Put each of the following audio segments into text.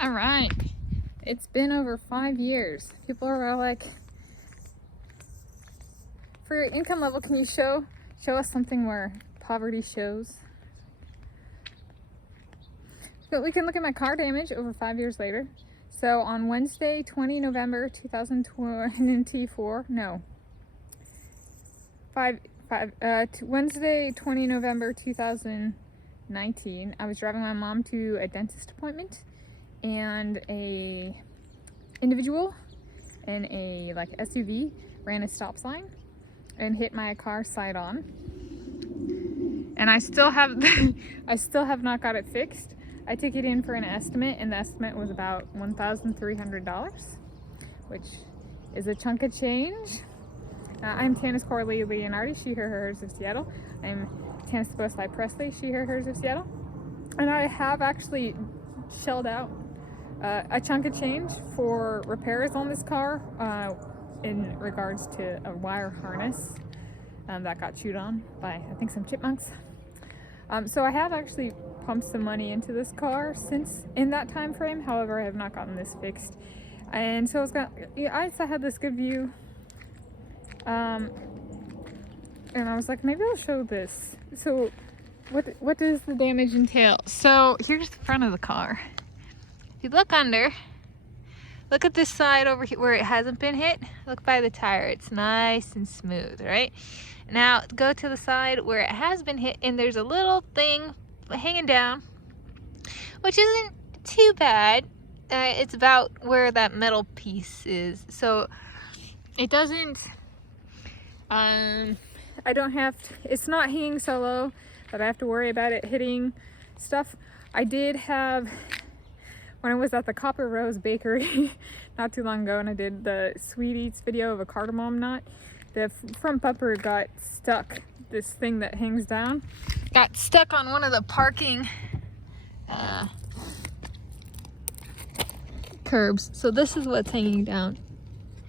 All right, it's been over 5 years. People are like, for your income level, can you show us something where poverty shows? But we can look at my car damage over 5 years later. So on Wednesday, 20 November 2024, Wednesday, 20 November 2019, I was driving my mom to a dentist appointment, and a individual in a SUV ran a stop sign and hit my car side on. And I still have not got it fixed. I took it in for an estimate, and the estimate was about $1,300, which is a chunk of change. I'm Tanis Coralee Leonhardi, she, her, hers of Seattle. I'm Tanis Coralee Presley, she, her, hers of Seattle. And I have actually shelled out a chunk of change for repairs on this car in regards to a wire harness that got chewed on by, I think, some chipmunks. So I have actually pumped some money into this car since in that time frame. However, I have not gotten this fixed. And so I had this good view. And I was like, maybe I'll show this. So what does the damage entail? So here's the front of the car. If you look under, look at this side over here where it hasn't been hit. Look by the tire, it's nice and smooth, right? Now go to the side where it has been hit, and there's a little thing hanging down, which isn't too bad. It's about where that metal piece is. So it doesn't, it's not hanging so low that I have to worry about it hitting stuff. I did have, when I was at the Copper Rose Bakery not too long ago, and I did the Sweet Eats video of a cardamom nut, the front bumper got stuck. This thing that hangs down got stuck on one of the parking curbs. So this is what's hanging down.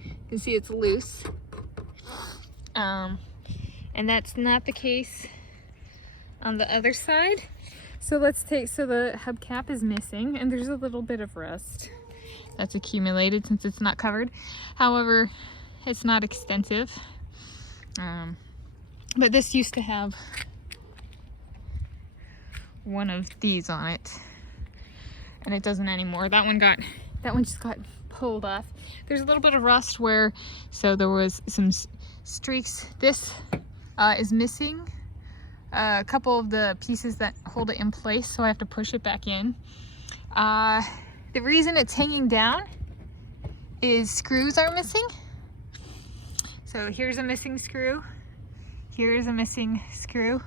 You can see it's loose. And that's not the case on the other side. So the hubcap is missing, and there's a little bit of rust that's accumulated since it's not covered. However, it's not extensive. But this used to have one of these on it, and it doesn't anymore. That one just got pulled off. There's a little bit of rust so there was some streaks. This is missing a couple of the pieces that hold it in place, so I have to push it back in. The reason it's hanging down is screws are missing. So here's a missing screw. Here's a missing screw.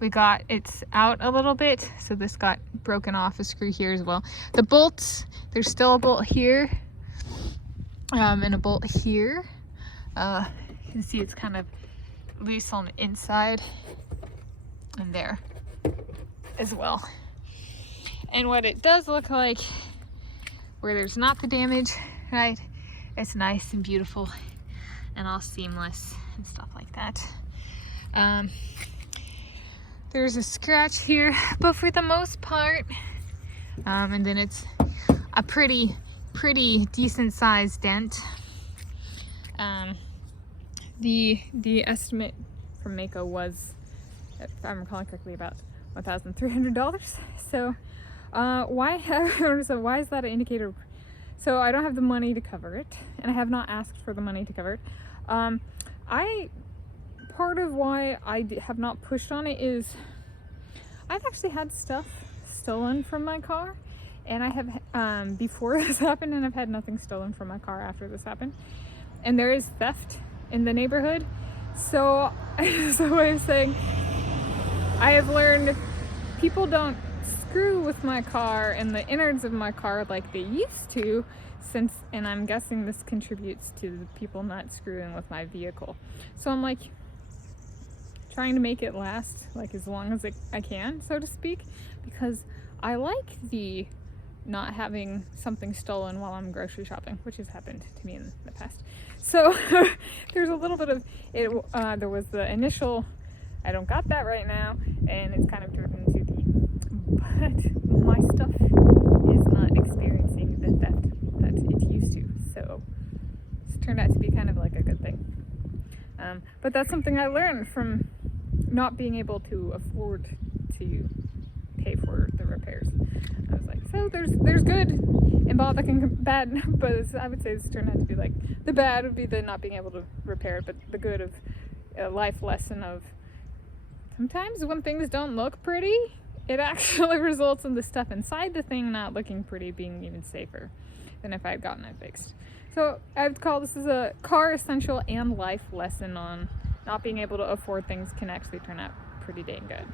It's out a little bit, so this got broken off a screw here as well. The bolts, there's still a bolt here, and a bolt here. You can see it's kind of loose on the inside and there as well. And what it does look like, where there's not the damage, right? It's nice and beautiful and all seamless and stuff like that. There's a scratch here, but for the most part, and then it's a pretty decent sized dent. The estimate from Maaco was, if I'm recalling correctly, about $1,300. So why is that an indicator? So I don't have the money to cover it, and I have not asked for the money to cover it. Part of why I have not pushed on it is I've actually had stuff stolen from my car, and I have before this happened, and I've had nothing stolen from my car after this happened. And there is theft in the neighborhood. So it's a way of saying I have learned people don't screw with my car and the innards of my car like they used to, and I'm guessing this contributes to the people not screwing with my vehicle. So I'm like trying to make it last as long as I can, so to speak, because I like the not having something stolen while I'm grocery shopping, which has happened to me in the past. So there's a little bit of it. There was the initial, I don't got that right now, and it's kind of driven to the, but my stuff But that's something I learned from not being able to afford to pay for the repairs. I was like, so there's good and bad, but I would say this turned out to be like, the bad would be the not being able to repair it, but the good of a life lesson of sometimes when things don't look pretty, it actually results in the stuff inside the thing not looking pretty being even safer than if I had gotten it fixed. So I would call this as a car essential and life lesson on not being able to afford things can actually turn out pretty dang good.